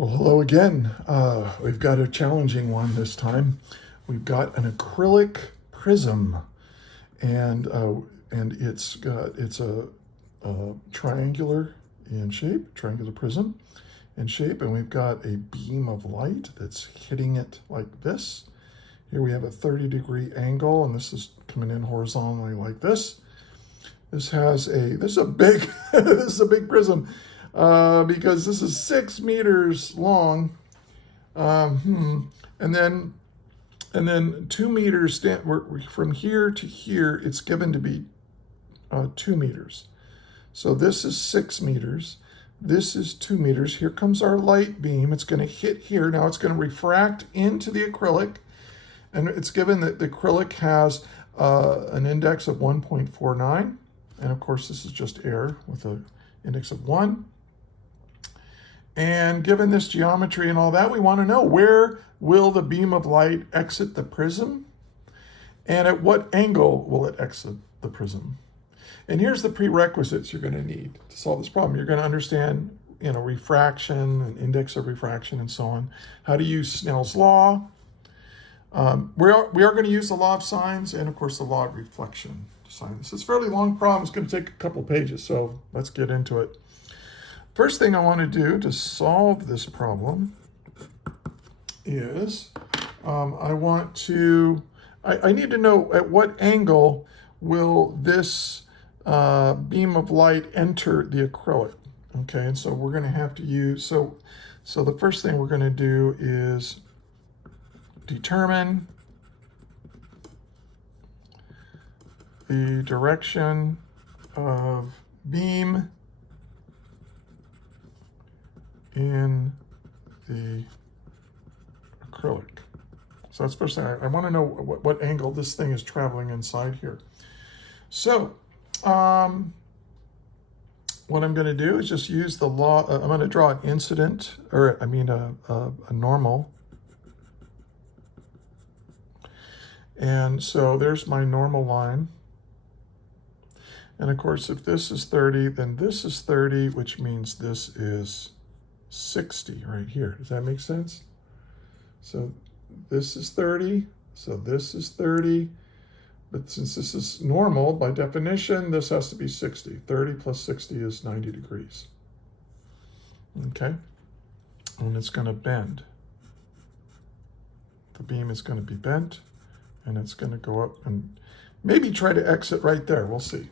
Well, hello again. We've got a challenging one this time. We've got an acrylic prism, and it's a triangular in shape, triangular prism in shape, and we've got a beam of light that's hitting it like this. Here we have a 30-degree angle, and this is coming in horizontally like this. This is a big this is a big prism. Because this is 6 meters long, and then 2 meters from here to here. It's given to be 2 meters. So this is 6 meters. This is 2 meters. Here comes our light beam. It's going to hit here. Now it's going to refract into the acrylic, and it's given that the acrylic has an index of 1.49, and of course this is just air with an index of 1. And given this geometry and all that, we want to know, where will the beam of light exit the prism? And at what angle will it exit the prism? And here's the prerequisites you're going to need to solve this problem. You're going to understand, refraction and index of refraction and so on, how to use Snell's law. We are going to use the law of sines and, of course, the law of reflection to solve this. It's a fairly long problem. It's going to take a couple pages, so let's get into it. First thing I want to do to solve this problem is I need to know at what angle will this beam of light enter the acrylic. Okay, and so we're going to have to use, so the first thing we're going to do is determine the direction of beam in the acrylic. So that's the first thing. I want to know what angle this thing is traveling inside here. So what I'm going to do is just use the law. I'm going to draw an incident, or a normal. And so there's my normal line. And of course, if this is 30, then this is 30, which means this is 60 right here. Does that make sense? So this is 30, so this is 30, but since this is normal, by definition, this has to be 60. 30 plus 60 is 90 degrees. Okay, and it's going to bend. The beam is going to be bent, and it's going to go up and maybe try to exit right there. We'll see.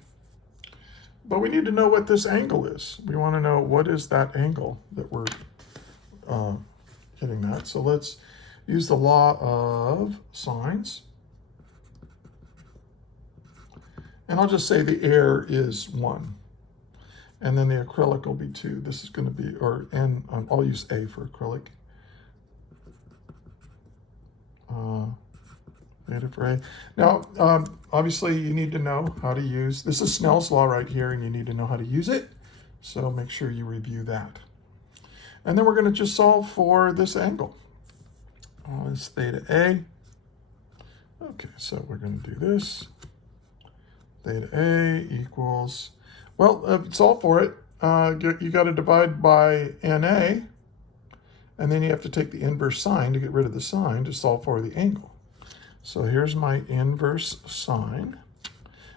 But we need to know what this angle is. We want to know what is that angle that we're hitting that. So let's use the law of sines. And I'll just say the air is 1. And then the acrylic will be 2. This is going to be, I'll use A for acrylic. Theta for A. Now, obviously, you need to know how to use, this is Snell's law right here, and you need to know how to use it. So make sure you review that. And then we're going to just solve for this angle. It's theta A. Okay, so we're going to do this. Theta A equals, well, solve for it. You got to divide by NA, and then you have to take the inverse sine to get rid of the sine to solve for the angle. So here's my inverse sine.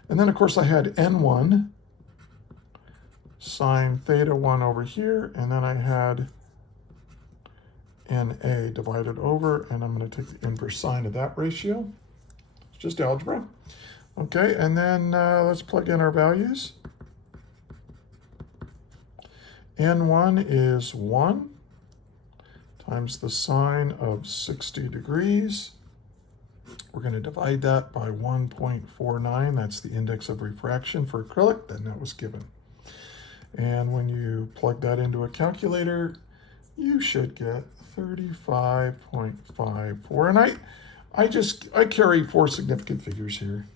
And then, of course, I had N1 sine theta 1 over here, and then I had NA divided over, and I'm going to take the inverse sine of that ratio. It's just algebra. Okay, and then let's plug in our values. N1 is 1 times the sine of 60 degrees. We're going to divide that by 1.49. That's the index of refraction for acrylic, then that was given. And when you plug that into a calculator, you should get 35.54. And I carry 4 significant figures here,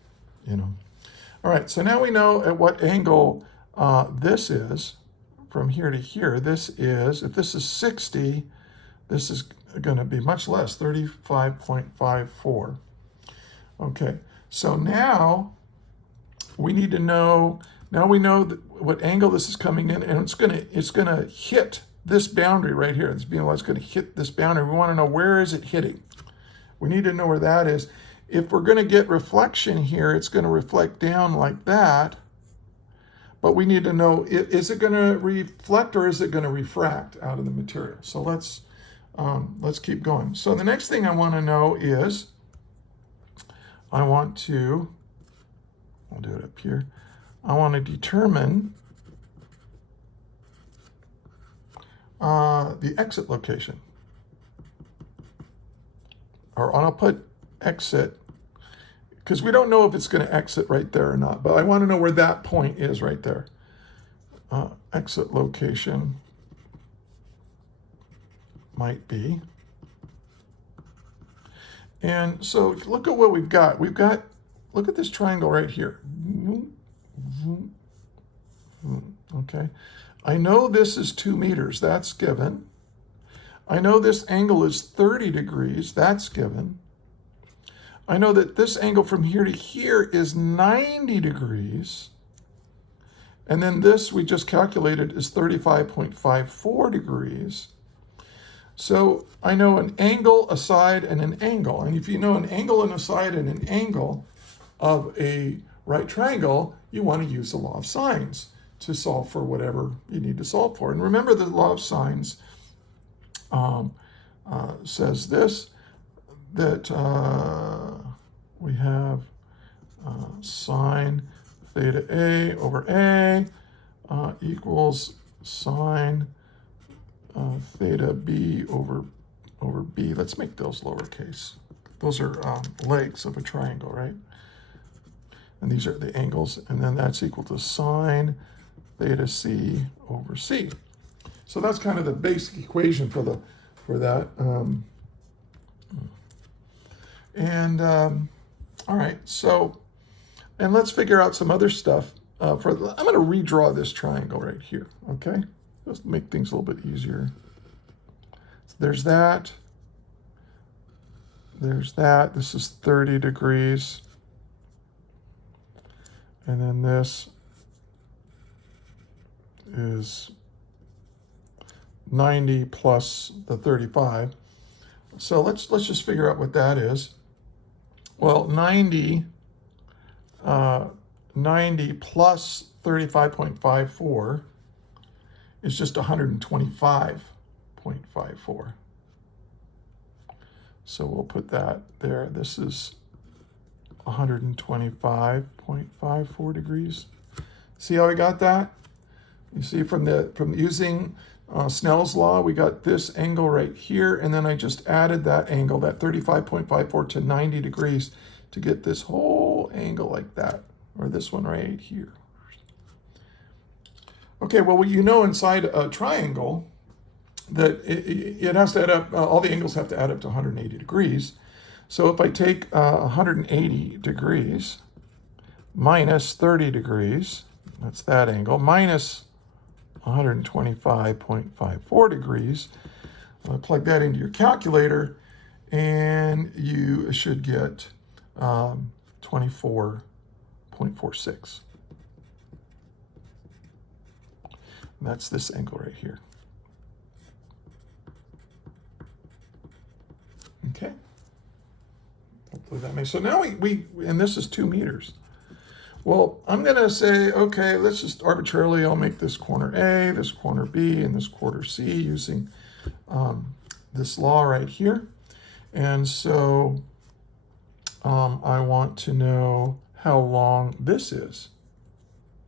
All right, so now we know at what angle this is from here to here. This is, if this is 60, this is going to be much less, 35.54. Okay, so now we need to know, now we know what angle this is coming in, and it's gonna hit this boundary right here. This beam is going to hit this boundary. We want to know, where is it hitting? We need to know where that is. If we're going to get reflection here, it's going to reflect down like that. But we need to know, is it going to reflect or is it going to refract out of the material? So let's keep going. So the next thing I want to know is, I'll do it up here. I want to determine the exit location. Or I'll put exit, because we don't know if it's going to exit right there or not, but I want to know where that point is right there. Exit location might be. And so look at what we've got. Look at this triangle right here. Okay. I know this is 2 meters. That's given. I know this angle is 30 degrees. That's given. I know that this angle from here to here is 90 degrees. And then this we just calculated is 35.54 degrees. So I know an angle, a side, and an angle. And if you know an angle and a side and an angle of a right triangle, you want to use the law of sines to solve for whatever you need to solve for. And remember, the law of sines says this, that we have sine theta A over A equals sine theta B over B. Let's make those lowercase. Those are legs of a triangle, right? And these are the angles, and then that's equal to sine theta C over C. So that's kind of the basic equation for that. All right, so, and let's figure out some other stuff. I'm going to redraw this triangle right here, okay? Just to make things a little bit easier. So there's that. There's that. This is 30 degrees. And then this is 90 plus the 35. So let's just figure out what that is. Well, 90 plus 35.54 is just 125.54. So we'll put that there. This is 125.54 degrees. See how we got that? You see from using Snell's law, we got this angle right here, and then I just added that angle, that 35.54 to 90 degrees to get this whole angle like that, or this one right here. Okay, well, you know inside a triangle that it has to add up, all the angles have to add up to 180 degrees. So if I take 180 degrees minus 30 degrees, that's that angle, minus 125.54 degrees, plug that into your calculator, and you should get 24.46. That's this angle right here. Okay. Hopefully that makes, so now we and this is 2 meters. Well, I'm going to say, okay, let's just arbitrarily, I'll make this corner A, this corner B, and this corner C using this law right here. And so I want to know how long this is.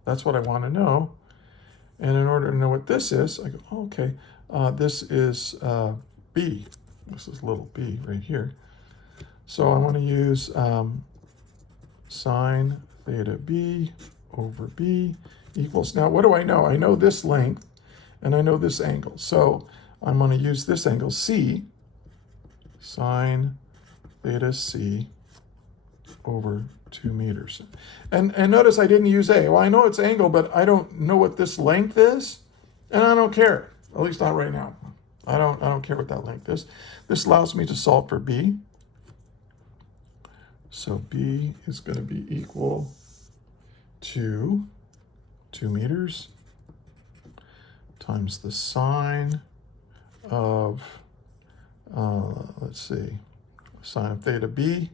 That's what I want to know. And in order to know what this is, I go, oh, okay, this is B. This is little b right here. So I want to use sine theta b over b equals, now what do I know? I know this length and I know this angle. So I'm going to use this angle C, sine theta c over 2 meters. And notice I didn't use A. Well, I know it's angle, but I don't know what this length is, and I don't care, at least not right now. I don't care what that length is. This allows me to solve for B. So B is going to be equal to 2 meters times the sine of, let's see, sine of theta b.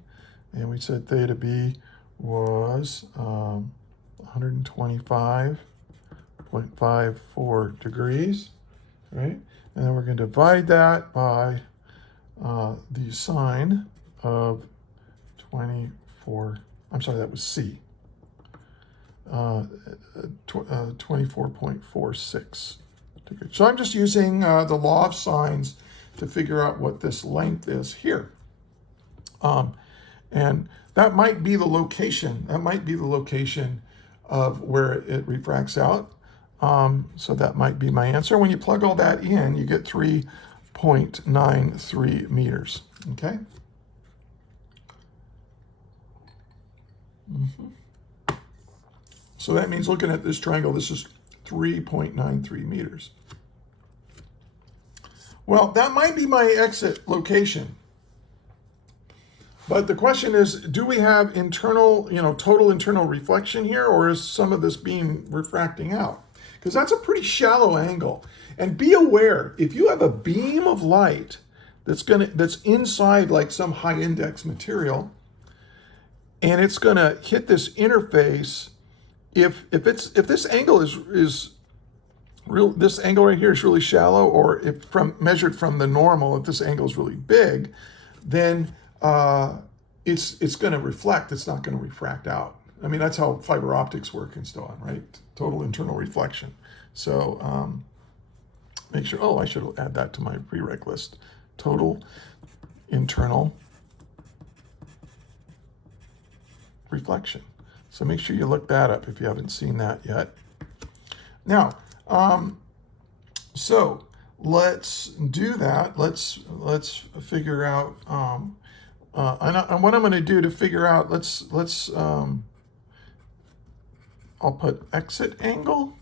And we said theta b was 125.54 degrees, right? And then we're going to divide that by the sine of 24, I'm sorry, that was C, 24.46 degrees. So I'm just using the law of sines to figure out what this length is here. And that might be the location. That might be the location of where it refracts out. So that might be my answer. When you plug all that in, you get 3.93 meters, okay? So that means looking at this triangle, this is 3.93 meters. Well, that might be my exit location. But the question is, do we have internal, total internal reflection here, or is some of this beam refracting out? Because that's a pretty shallow angle. And be aware, if you have a beam of light that's inside like some high index material, and it's gonna hit this interface, if this angle is real, this angle right here is really shallow, or if measured from the normal, if this angle is really big, then it's going to reflect. It's not going to refract out. I mean, that's how fiber optics work and so on, right? Total internal reflection. So make sure, I should add that to my prereq list. Total internal reflection. So make sure you look that up if you haven't seen that yet. Now, so let's do that. Let's figure out, and what I'm going to do to figure out, I'll put exit angle,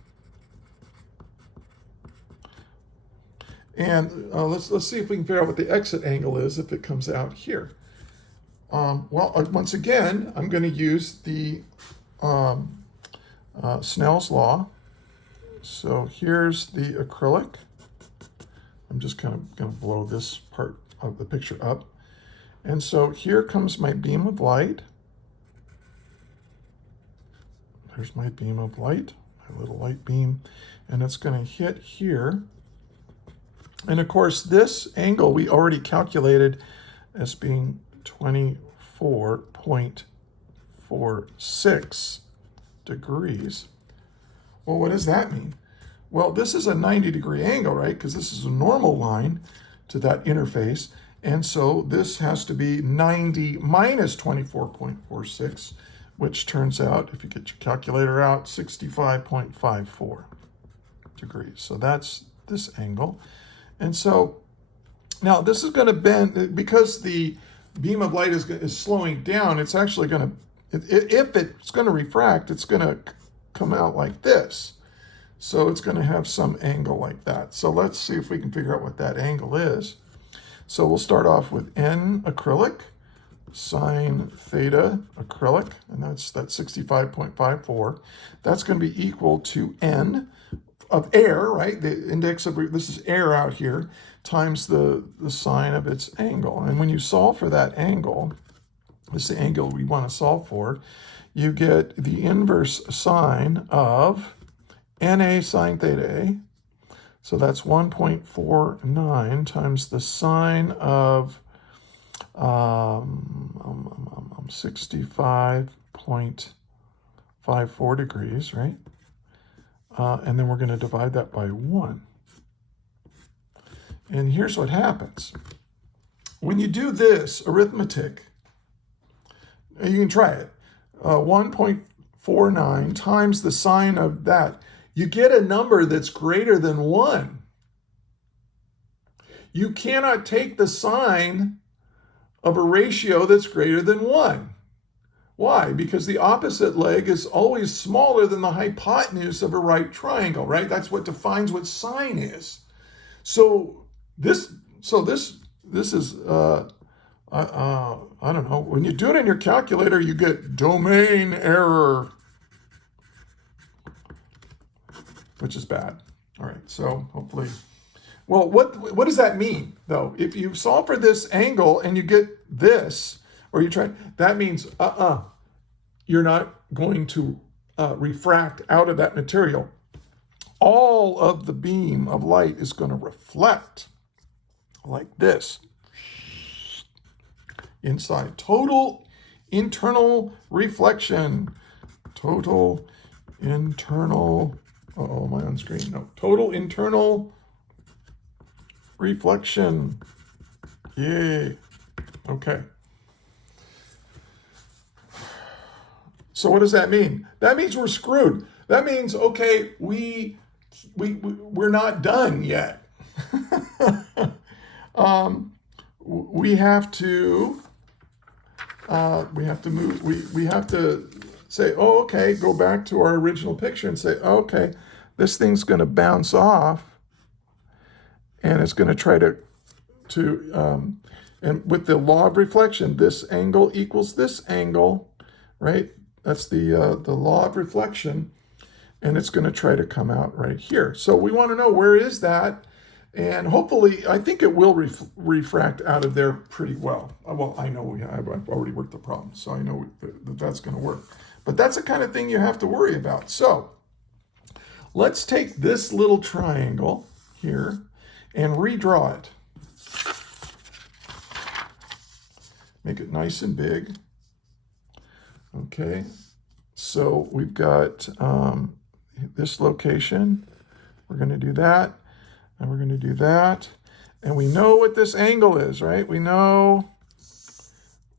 and let's see if we can figure out what the exit angle is if it comes out here. Once again, I'm going to use the Snell's law. So here's the acrylic. I'm just kind of going to blow this part of the picture up. And so here comes my beam of light. There's my beam of light, my little light beam, and it's going to hit here. And of course, this angle we already calculated as being 24.46 degrees. Well, what does that mean? Well, this is a 90-degree angle, right? Because this is a normal line to that interface. And so this has to be 90 minus 24.46, which turns out, if you get your calculator out, 65.54 degrees. So that's this angle. And so now this is going to bend, because the beam of light is slowing down, it's actually going to, if it's going to refract, it's going to come out like this. So it's going to have some angle like that. So let's see if we can figure out what that angle is. So we'll start off with N acrylic, sine theta acrylic, and that's 65.54. That's going to be equal to N of air, right? The index of, this is air out here, times the sine of its angle. And when you solve for that angle, this is the angle we want to solve for, you get the inverse sine of NA sine theta A. So that's 1.49 times the sine of 65.54 degrees, right? And then we're going to divide that by 1. And here's what happens. When you do this arithmetic, you can try it. 1.49 times the sine of that, you get a number that's greater than 1. You cannot take the sine of a ratio that's greater than 1. Why? Because the opposite leg is always smaller than the hypotenuse of a right triangle, right? That's what defines what sine is. So this is, I don't know, when you do it in your calculator, you get domain error, which is bad. All right, so hopefully, well, what does that mean, though? If you solve for this angle and you get this, or you try, that means, you're not going to refract out of that material. All of the beam of light is going to reflect like this inside. Total internal reflection. Total internal, am I on screen? No. Total internal reflection. Yay. Okay. So what does that mean? That means we're screwed. That means, okay, we're not done yet. We have to move. We have to say, oh, okay, go back to our original picture and say, okay, this thing's going to bounce off, and it's going to try to and with the law of reflection, this angle equals this angle, right? That's the law of reflection, and it's going to try to come out right here. So we want to know, where is that? And hopefully, I think it will refract out of there pretty well. Well, I know I've already worked the problem, so I know that that's going to work. But that's the kind of thing you have to worry about. So let's take this little triangle here and redraw it. Make it nice and big. Okay, so we've got this location. We're going to do that, and we're going to do that. And we know what this angle is, right? We know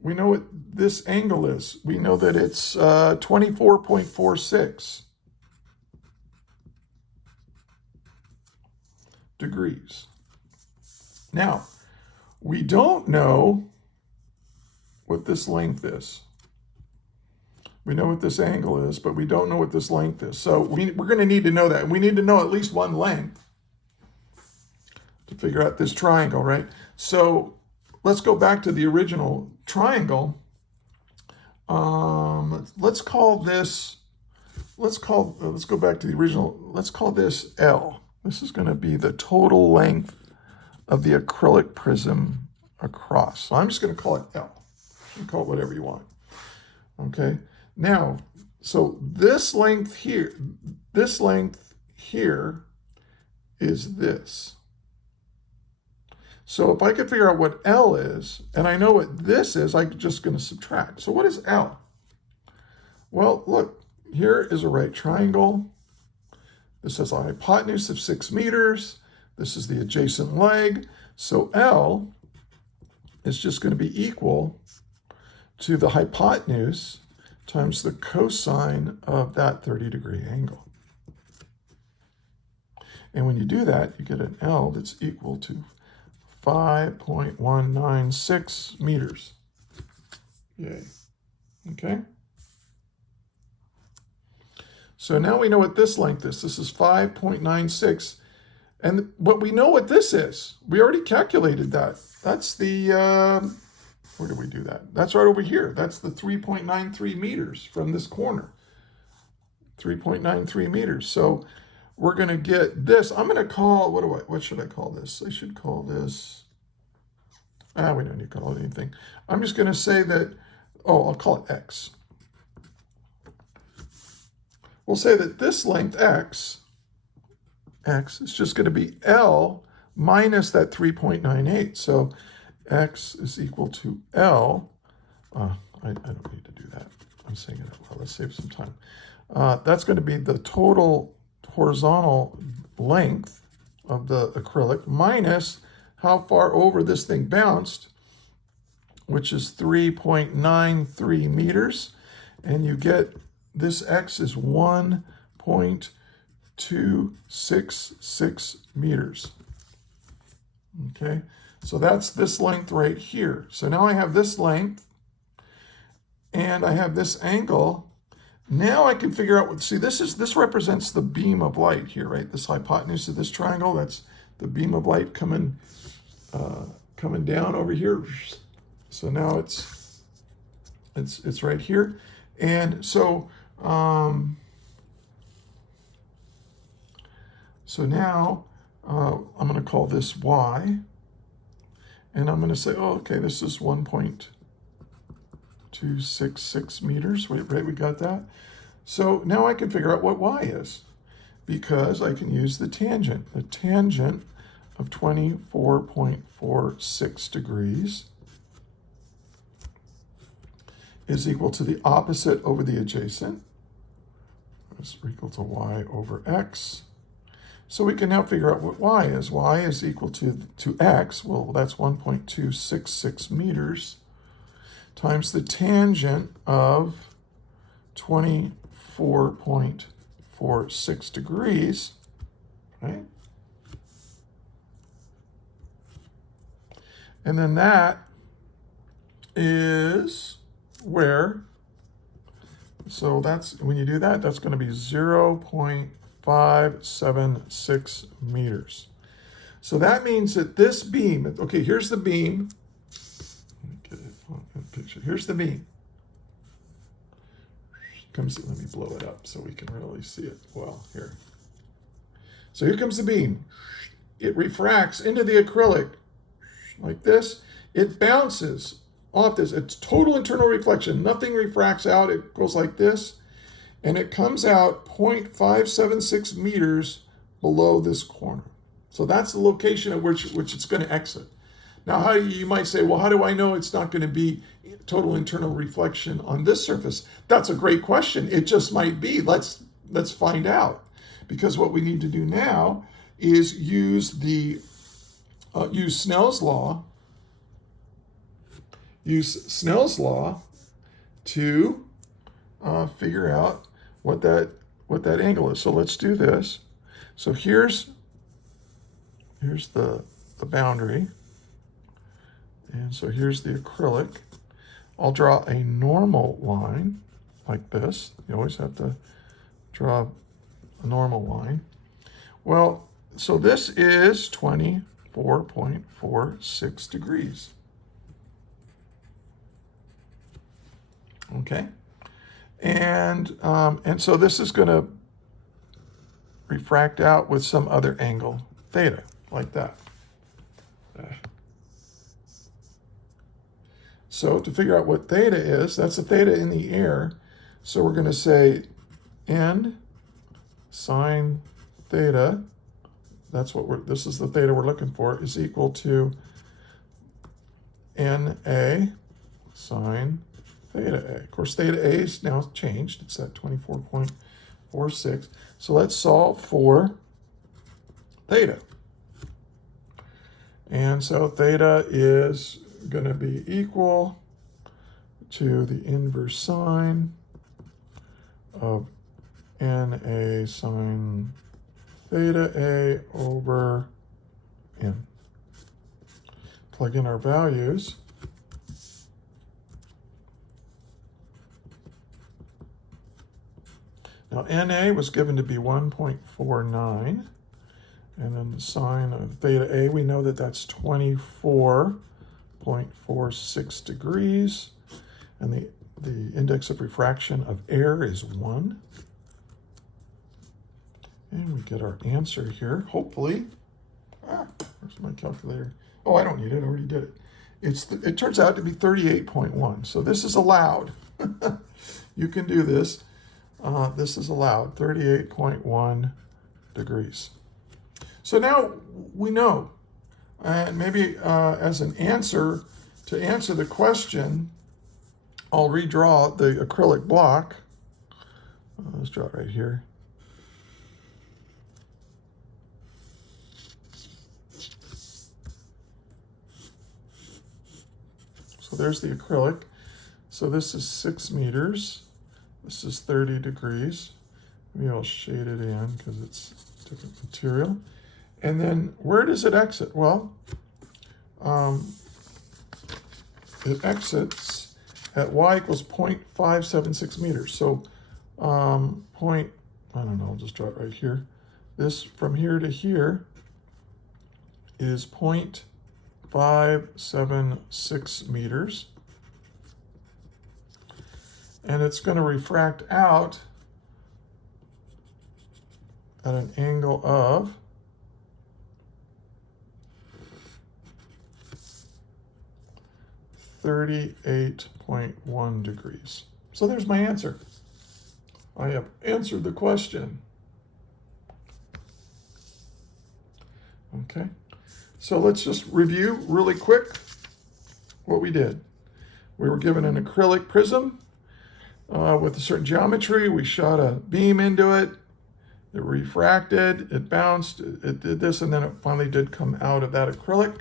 what this angle is. We know that it's 24.46 degrees. Now, we don't know what this length is. We know what this angle is, but we don't know what this length is. So we're going to need to know that. We need to know at least one length to figure out this triangle, right? So let's go back to the original triangle. Let's go back to the original. Let's call this L. This is going to be the total length of the acrylic prism across. So I'm just going to call it L. You can call it whatever you want. Okay. Now, so this length here is this. So if I could figure out what L is, and I know what this is, I'm just going to subtract. So what is L? Well, look, here is a right triangle. This has a hypotenuse of 6 meters. This is the adjacent leg. So L is just going to be equal to the hypotenuse times the cosine of that 30-degree angle. And when you do that, you get an L that's equal to 5.196 meters. Yay. Okay. So now we know what this length is. This is 5.96. And but we know what this is. We already calculated that. That's the... where did we do that? That's right over here. That's the 3.93 meters from this corner. 3.93 meters. So we're going to get this. I'm going to call, what should I call this? I should call this, we don't need to call it anything. I'm just going to say that, I'll call it X. We'll say that this length X is just going to be L minus that 3.98. So X is equal to L. I don't need to do that. I'm saying it out loud. Let's save some time. That's going to be the total horizontal length of the acrylic minus how far over this thing bounced, which is 3.93 meters. And you get this X is 1.266 meters. Okay. So that's this length right here. So now I have this length and I have this angle. Now I can figure out this represents the beam of light here, right? This hypotenuse of this triangle, that's the beam of light coming down over here. So now it's right here. And so So now I'm going to call this y, and I'm going to say, oh, okay, this is 1.266 meters. Wait, right, we got that? So now I can figure out what y is, because I can use the tangent. The tangent of 24.46 degrees is equal to the opposite over the adjacent. It's equal to y over x. So we can now figure out what y is. Y is equal to x. Well, that's 1.266 meters times the tangent of 24.46 degrees, right? And then that is where, so that's, when you do that, that's going to be 0.576 meters. So that means that this beam, okay, here's the beam. Let me get it on that picture. Here's the beam. Let me blow it up so we can really see it well here. So here comes the beam. It refracts into the acrylic like this. It bounces off this. It's total internal reflection. Nothing refracts out. It goes like this. And it comes out 0.576 meters below this corner. So that's the location at which it's going to exit. Now, you might say, well, how do I know it's not going to be total internal reflection on this surface? That's a great question. It just might be. Let's find out. Because what we need to do now is use Snell's law. Use Snell's law to figure out what that angle is. So let's do this. So here's the boundary. And so here's the acrylic. I'll draw a normal line like this. You always have to draw a normal line. Well, so this is 24.46 degrees. Okay, and so this is going to refract out with some other angle, theta, like that. So to figure out what theta is, that's the theta in the air. So we're going to say n sine theta, this is the theta we're looking for, is equal to NA sine theta A. Of course, theta A is now changed. It's at 24.46. So let's solve for theta. And so theta is going to be equal to the inverse sine of NA sine theta A over N. Plug in our values. Now, NA was given to be 1.49, and then the sine of theta A, we know that that's 24.46 degrees, and the index of refraction of air is 1. And we get our answer here, hopefully. Where's my calculator? Oh, I don't need it, I already did it. It turns out to be 38.1, so this is allowed. You can do this. This is allowed, 38.1 degrees. So now we know, and maybe as an answer, to answer the question, I'll redraw the acrylic block. Let's draw it right here. So there's the acrylic. So this is 6 meters. This is 30 degrees. Maybe I'll shade it in because it's different material. And then where does it exit? Well, it exits at y equals 0.576 meters. So I don't know, I'll just draw it right here. This from here to here is 0.576 meters. And it's going to refract out at an angle of 38.1 degrees. So there's my answer. I have answered the question. Okay, so let's just review really quick what we did. We were given an acrylic prism with a certain geometry. We shot a beam into it. It refracted, it bounced, it did this, and then it finally did come out of that acrylic.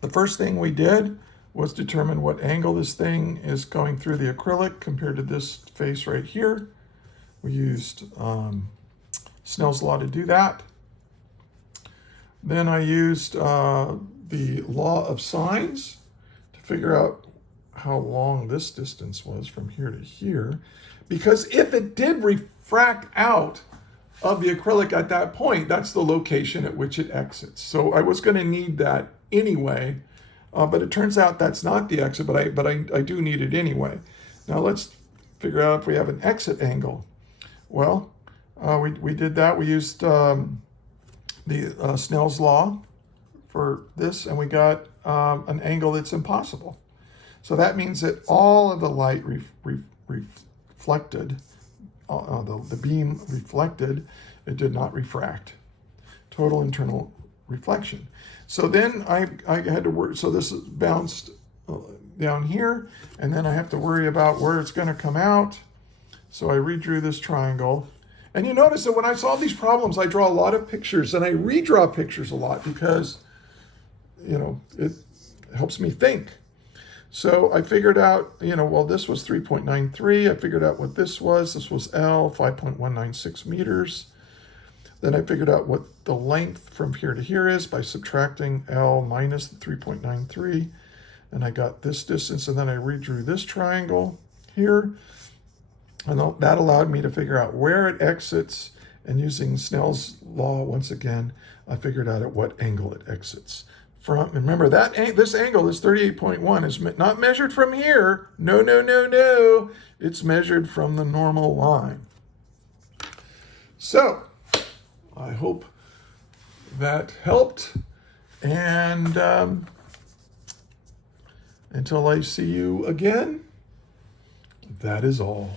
The first thing we did was determine what angle this thing is going through the acrylic compared to this face right here. We used Snell's law to do that. Then I used the law of sines to figure out how long this distance was from here to here. Because if it did refract out of the acrylic at that point, that's the location at which it exits. So I was going to need that anyway, but it turns out that's not the exit, but I do need it anyway. Now let's figure out if we have an exit angle. Well, we did that. We used the Snell's law for this, and we got an angle that's impossible. So that means that all of the light reflected, the beam reflected, it did not refract. Total internal reflection. So then I had to worry, so this is bounced down here, and then I have to worry about where it's going to come out. So I redrew this triangle. And you notice that when I solve these problems, I draw a lot of pictures, and I redraw pictures a lot because, you know, it helps me think. So I figured out, you know, well, this was 3.93. I figured out what this was. This was L, 5.196 meters. Then I figured out what the length from here to here is by subtracting L minus the 3.93. And I got this distance, and then I redrew this triangle here. And that allowed me to figure out where it exits. And using Snell's law, once again, I figured out at what angle it exits. Remember, this angle, this 38.1, is not measured from here. No, no, no, no. It's measured from the normal line. So, I hope that helped. And until I see you again, that is all.